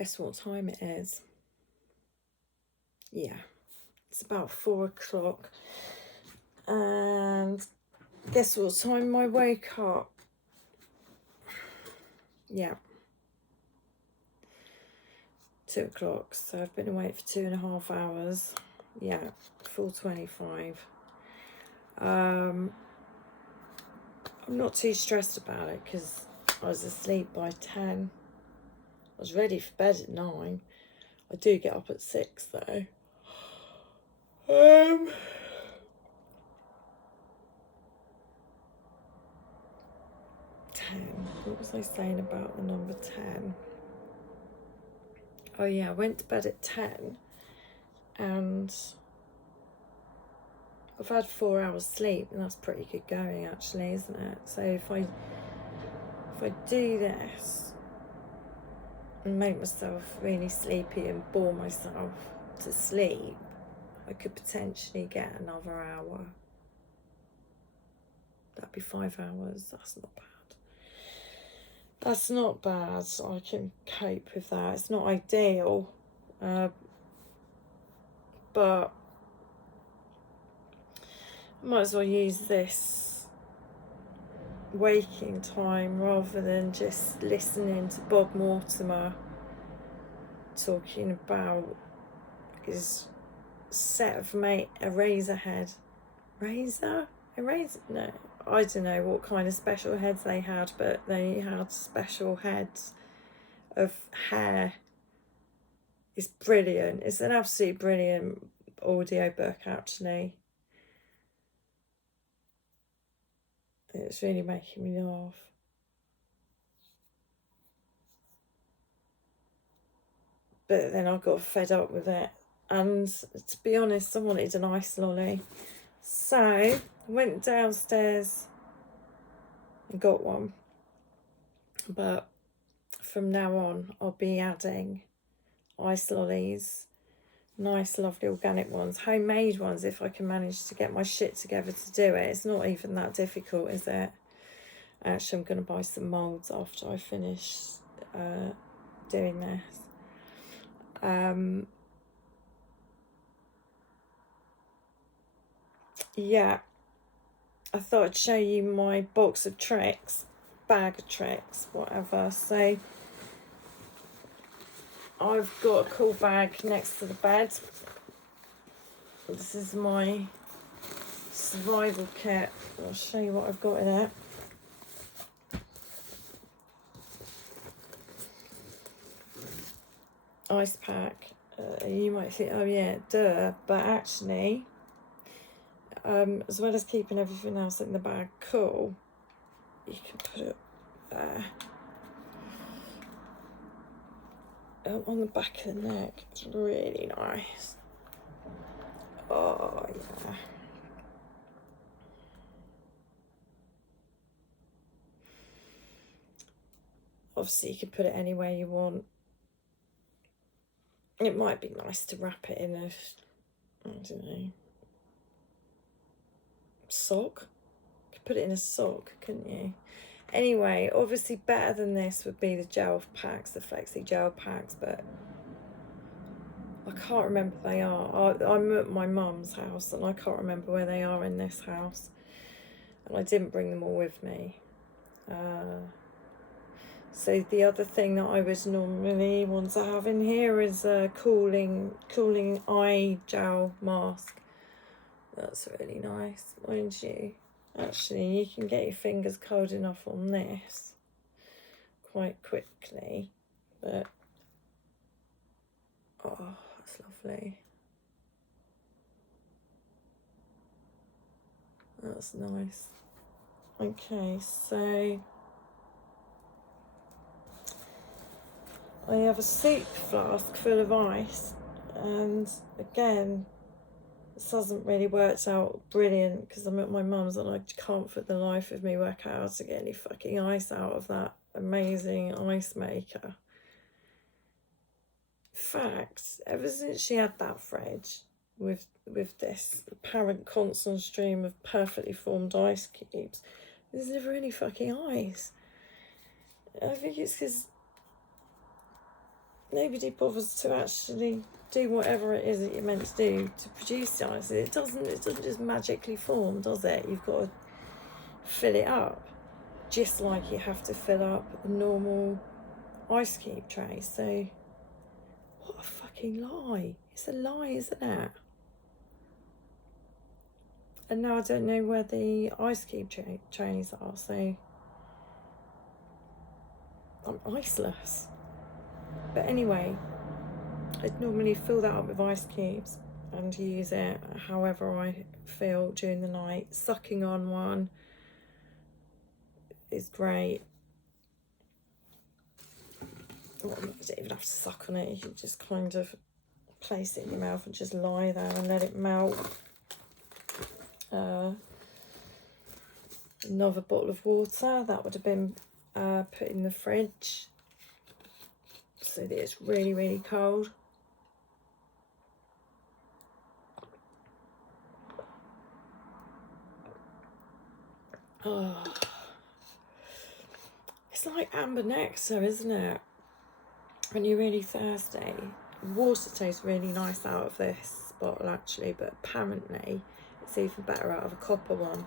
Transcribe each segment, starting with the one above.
Guess what time it is? Yeah, it's about 4 o'clock. And guess what time I woke up? Yeah, 2 o'clock. So I've been awake for 2.5 hours. Yeah, full 25. I'm not too stressed about it because I was asleep by 10. I was ready for bed at 9. I do get up at 6 though. 10. What was I saying about the number 10? Oh yeah, I went to bed at 10 and I've had 4 hours sleep, and that's pretty good going actually, isn't it? So if I do this and make myself really sleepy and bore myself to sleep, I could potentially get another hour. That'd be 5 hours. That's not bad. That's not bad. I can cope with that. It's not ideal, but I might as well use this waking time rather than just listening to Bob Mortimer talking about his set of eraser head. Eraser? No, I don't know what kind of special heads they had, but they had special heads of hair. It's brilliant. It's an absolutely brilliant audio book actually. It's really making me laugh. But then I got fed up with it, and to be honest, I wanted an ice lolly. So I went downstairs and got one. But from now on, I'll be adding ice lollies, nice, lovely organic ones, homemade ones if I can manage to get my shit together to do it. It's not even that difficult, is it? Actually, I'm going to buy some moulds after I finish doing this. Yeah, I thought I'd show you my box of tricks, bag of tricks, whatever. So I've got a cool bag next to the bed. This is my survival kit. I'll show you what I've got in it. Ice pack. You might think, oh yeah, duh, but actually, as well as keeping everything else in the bag cool, you can put it there. On the back of the neck. It's really nice. Oh yeah. Obviously you can put it anywhere you want. It might be nice to wrap it in a, I don't know, sock. You could put it in a sock, couldn't you? Anyway, obviously better than this would be the gel packs, the flexi gel packs, but I can't remember where they are. I'm at my mum's house and I can't remember where they are in this house. And I didn't bring them all with me. So the other thing that I would normally want to have in here is a cooling eye gel mask. That's really nice, mind you. Actually, you can get your fingers cold enough on this quite quickly, but oh, that's lovely. That's nice. Okay, so I have a soup flask full of ice, and again, this hasn't really worked out brilliant because I'm at my mum's and I can't for the life of me work out how to get any fucking ice out of that amazing ice maker. In fact, ever since she had that fridge with this apparent constant stream of perfectly formed ice cubes, there's never any fucking ice. I think it's because nobody bothers to actually do whatever it is that you're meant to do to produce the ice. It doesn't just magically form, does it? You've got to fill it up, just like you have to fill up a normal ice cube tray. So what a fucking lie. It's a lie, isn't it? And now I don't know where the ice cube trays are, so I'm iceless. But anyway, I'd normally fill that up with ice cubes and use it however I feel during the night. Sucking on one is great. Well, you don't even have to suck on it, you can just kind of place it in your mouth and just lie there and let it melt. Another bottle of water, that would have been put in the fridge so that it's really, really cold. Oh, it's like amber nectar, isn't it? When you're really thirsty. Water tastes really nice out of this bottle actually, but apparently it's even better out of a copper one.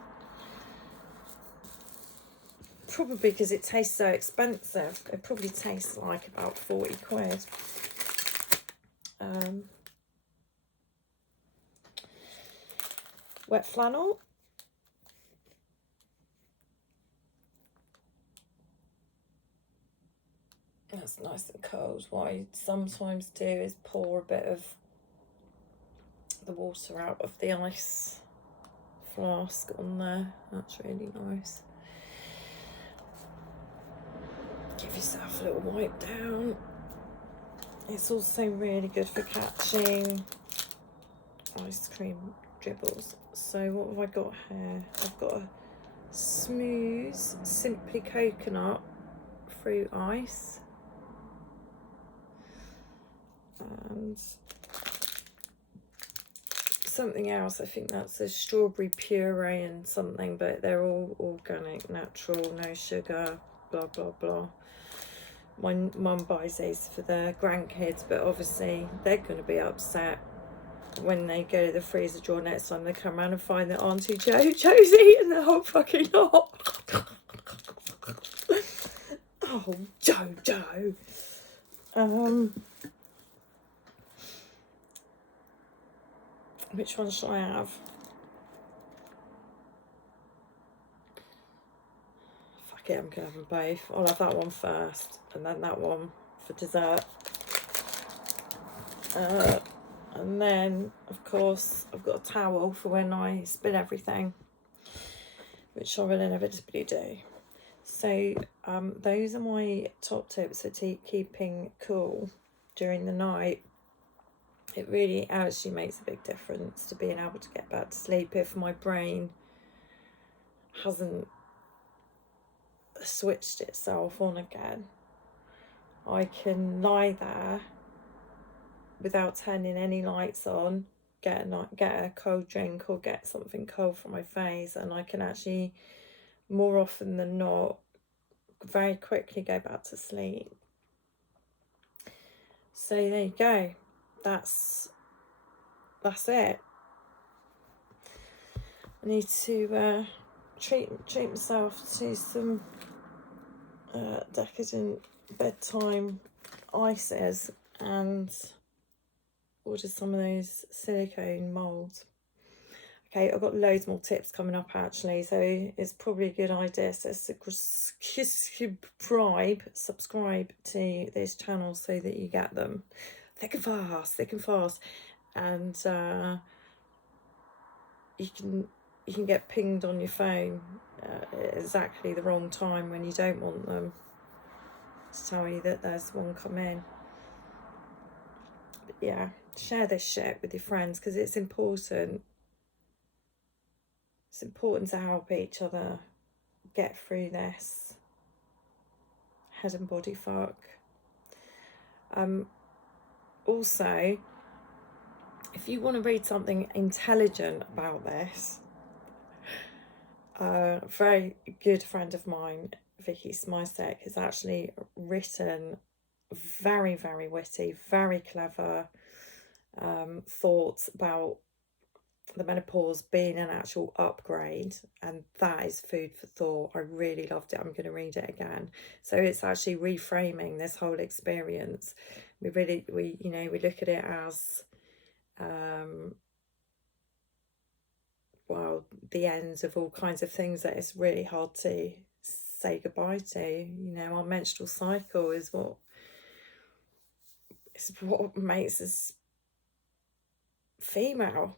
Probably because it tastes so expensive. It probably tastes like about 40 quid. Wet flannel. That's nice and cold. What I sometimes do is pour a bit of the water out of the ice flask on there. That's really nice. Give yourself a little wipe down. It's also really good for catching ice cream dribbles. So what have I got here? I've got a smooth Simply Coconut fruit ice. And something else, I think that's a strawberry puree and something, but they're all organic, natural, no sugar, blah blah blah. My mum buys these for their grandkids, but obviously they're going to be upset when they go to the freezer drawer next time they come around and find that Auntie Jojo's eating the whole fucking lot. Oh, Jojo. Which one shall I have? Fuck it, I'm gonna have them both. I'll have that one first and then that one for dessert. And then, of course, I've got a towel for when I spill everything, which I will inevitably do. So those are my top tips for keeping cool during the night. It really actually makes a big difference to being able to get back to sleep if my brain hasn't switched itself on again. I can lie there without turning any lights on, get a cold drink or get something cold for my face, and I can actually, more often than not, very quickly go back to sleep. So there you go. That's it. I need to treat myself to some decadent bedtime ices and order some of those silicone moulds. Okay, I've got loads more tips coming up actually, so it's probably a good idea to subscribe to this channel so that you get them thick and fast, and you can get pinged on your phone at exactly the wrong time when you don't want them to tell you that there's one come in. But yeah, share this shit with your friends because it's important. It's important to help each other get through this head and body fuck. Also, if you want to read something intelligent about this, a very good friend of mine, Vikki, has actually written very, very witty, very clever, thoughts about the menopause being an actual upgrade, and that is food for thought. I really loved it. I'm going to read it again. So it's actually reframing this whole experience. We look at it as well, the ends of all kinds of things that it's really hard to say goodbye to. Our menstrual cycle is what makes us female.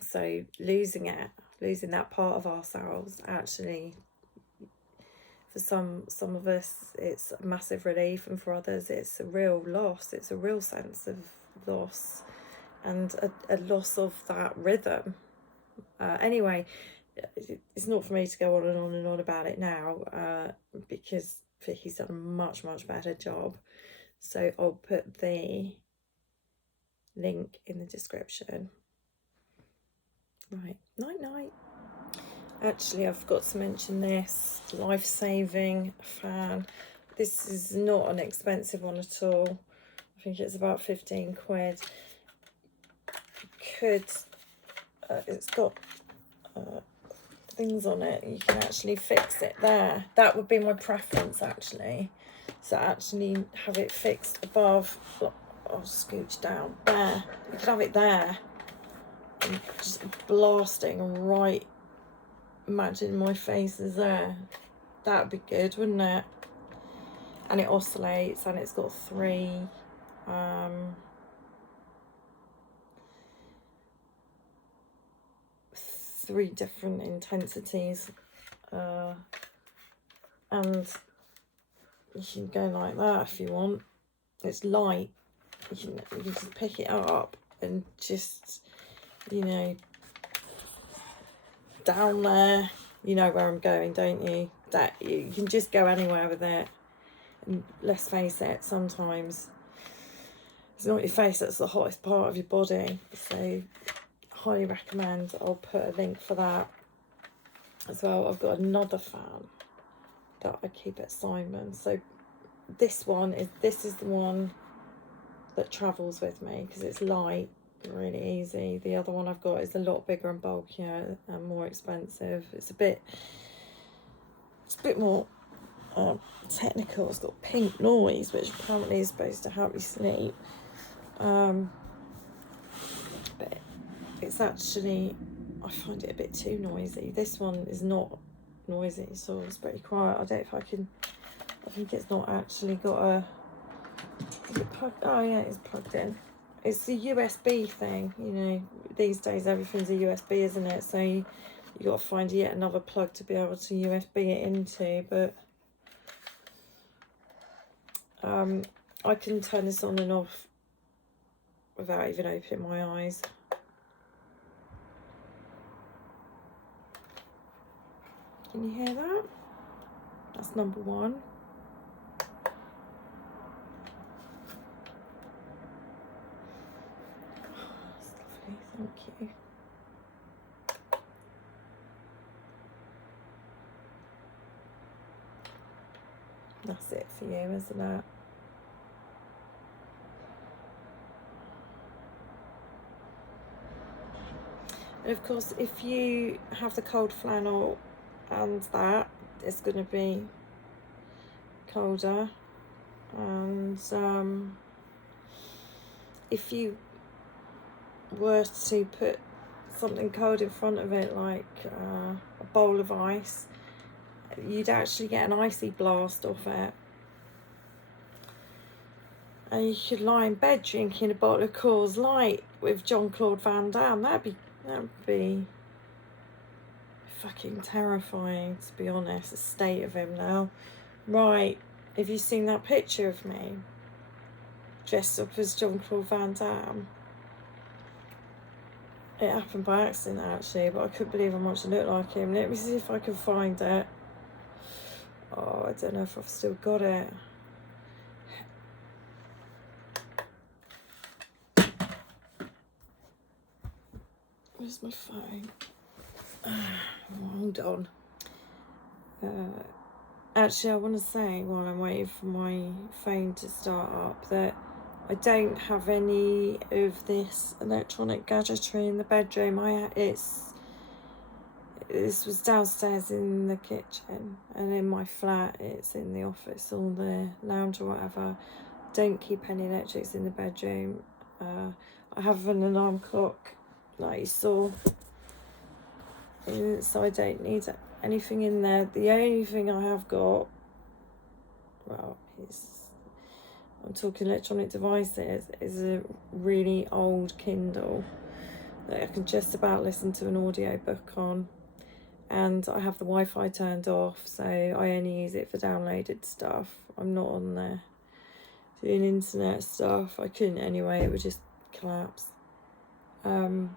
So losing that part of ourselves, actually, for some of us it's a massive relief, and for others it's a real loss. It's a real sense of loss, and a loss of that rhythm. Anyway, it's not for me to go on and on and on about it now, because Vicky's done a much better job. So I'll put the link in the description. Right, night. Actually, I forgot to mention this life-saving fan. This is not an expensive one at all. I think it's about 15 quid. It's got things on it. You can actually fix it there. That would be my preference, actually. So actually have it fixed above. I'll scooch down there. You could have it there. And just blasting right. Imagine my face is there. That'd be good, wouldn't it? And it oscillates, and it's got three different intensities, and you can go like that if you want. It's light. You can just pick it up and just, down there. You know where I'm going, don't you? That you can just go anywhere with it. And let's face it, sometimes it's not your face that's the hottest part of your body. So highly recommend. I'll put a link for that as well. I've got another fan that I keep at Simon. So this is the one that travels with me because it's light, really easy. The other one I've got is a lot bigger and bulkier and more expensive. It's a bit more technical. It's got pink noise, which apparently is supposed to help you sleep. But it's actually, I find it a bit too noisy. This one is not noisy, so it's pretty quiet. I think it's not actually got a, is it plugged? Oh yeah, it's plugged in. It's the USB thing, these days everything's a USB, isn't it? So you got to find yet another plug to be able to USB it into, but I can turn this on and off without even opening my eyes. Can you hear that? That's number one. That's lovely, thank you. That's it for you, isn't it? And of course, if you have the cold flannel and that, it's going to be colder. And if you were to put something cold in front of it, like a bowl of ice, you'd actually get an icy blast off it. And you could lie in bed drinking a bottle of Coors Light with Jean-Claude Van Damme. That'd be fucking terrifying, to be honest, the state of him now. Right, have you seen that picture of me dressed up as Jean-Claude Van Damme? It happened by accident, actually, but I couldn't believe how much I look like him. Let me see if I can find it. Oh, I don't know if I've still got it. Where's my phone? Hold on. Actually, I want to say, while I'm waiting for my phone to start up, that I don't have any of this electronic gadgetry in the bedroom. This was downstairs in the kitchen, and in my flat it's in the office or the lounge or whatever. Don't keep any electrics in the bedroom. I have an alarm clock like you saw, so I don't need anything in there. The only thing I have got, well, I'm talking electronic devices, is a really old Kindle that I can just about listen to an audiobook on. And I have the Wi-Fi turned off, so I only use it for downloaded stuff. I'm not on there doing internet stuff. I couldn't anyway, it would just collapse. I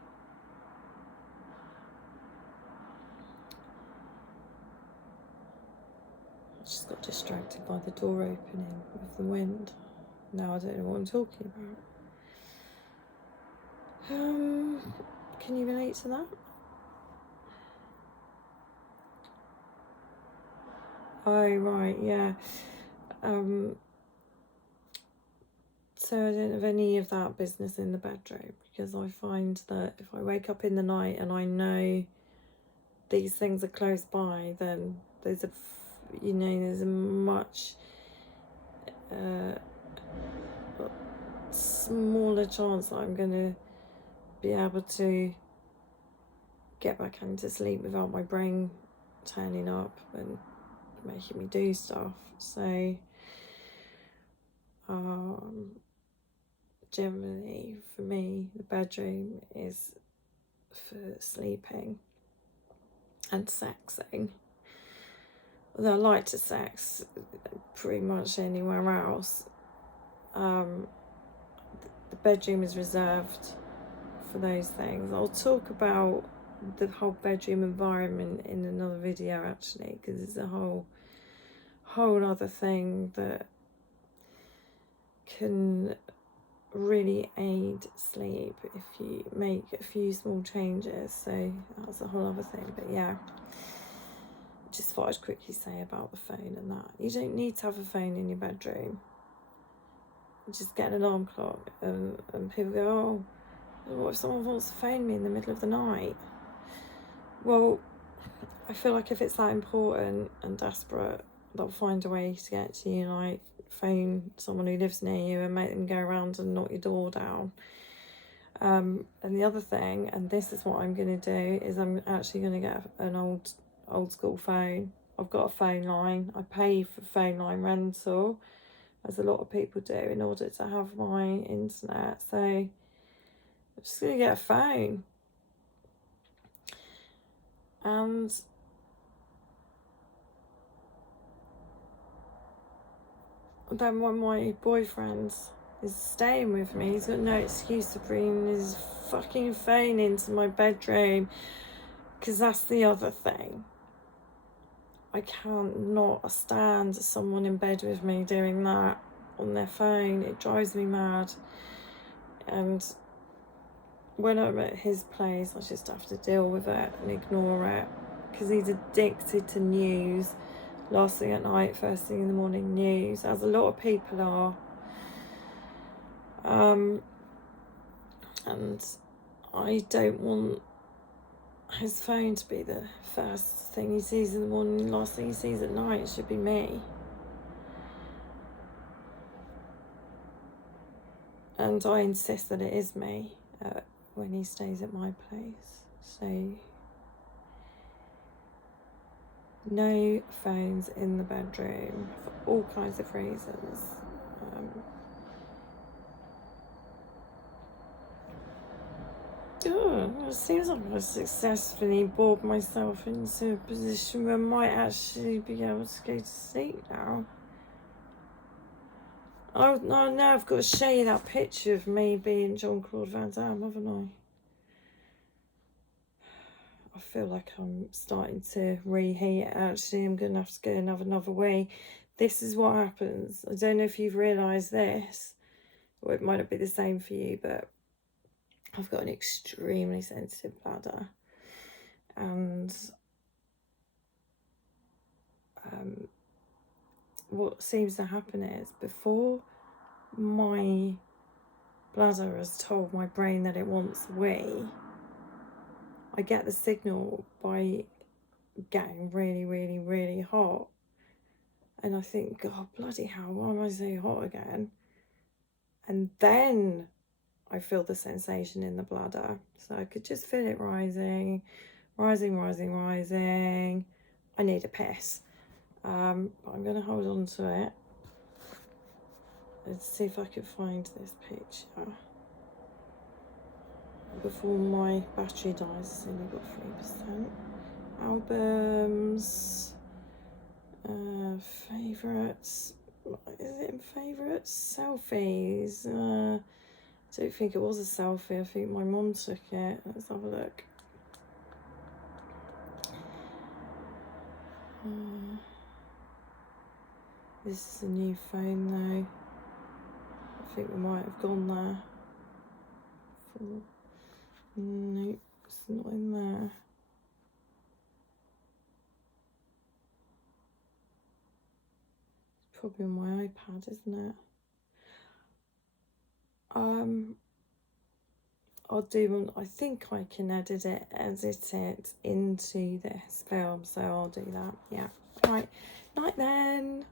just got distracted by the door opening with the wind. Now I don't know what I'm talking about. Can you relate to that? Oh, right, yeah. So I don't have any of that business in the bedroom, because I find that if I wake up in the night and I know these things are close by, then there's a much smaller chance that I'm going to be able to get back into sleep without my brain turning up and making me do stuff. So generally for me, the bedroom is for sleeping and sexing. Although I like to sex pretty much anywhere else, the bedroom is reserved for those things. I'll talk about the whole bedroom environment in another video, actually, because it's a whole other thing that can really aid sleep if you make a few small changes. So that's a whole other thing. But yeah, just thought I'd quickly say about the phone and that. You don't need to have a phone in your bedroom. Just get an alarm clock, and people go, oh, what if someone wants to phone me in the middle of the night? Well, I feel like if it's that important and desperate, they'll find a way to get to you, like phone someone who lives near you and make them go around and knock your door down. And the other thing, and this is what I'm going to do, is I'm actually going to get an old school phone. I've got a phone line. I pay for phone line rental, as a lot of people do, in order to have my internet. So I'm just going to get a phone. And then when my boyfriend is staying with me, he's got no excuse to bring his fucking phone into my bedroom, because that's the other thing. I can't not stand someone in bed with me doing that on their phone. It drives me mad. And when I'm at his place, I just have to deal with it and ignore it, because he's addicted to news. Last thing at night, first thing in the morning news, as a lot of people are. And I don't want his phone to be the first thing he sees in the morning, last thing he sees at night. It should be me. And I insist that it is me when he stays at my place. So no phones in the bedroom for all kinds of reasons. It seems like I've successfully bored myself into a position where I might actually be able to go to sleep now. Oh, no, now I've got to show you that picture of me being Jean-Claude Van Damme, haven't I feel like I'm starting to reheat. Actually, I'm going to have to go and have another wee. This is what happens. I don't know if you've realised this, or it might not be the same for you, but I've got an extremely sensitive bladder, and what seems to happen is before my bladder has told my brain that it wants wee, I get the signal by getting really, really, really hot. And I think, God, bloody hell, why am I so hot again? And then I feel the sensation in the bladder. So I could just feel it rising, rising, rising, rising. I need a piss. But I'm going to hold on to it. Let's see if I can find this picture before my battery dies. It's only got 3%. Albums, favourites. Is it in favourites? Selfies. I don't think it was a selfie. I think my mum took it. Let's have a look. This is a new phone though. I think we might have gone there. Nope, it's not in there. It's probably on my iPad, isn't it? I'll do, I think I can edit it into this film, so I'll do that. Yeah. Right, night then.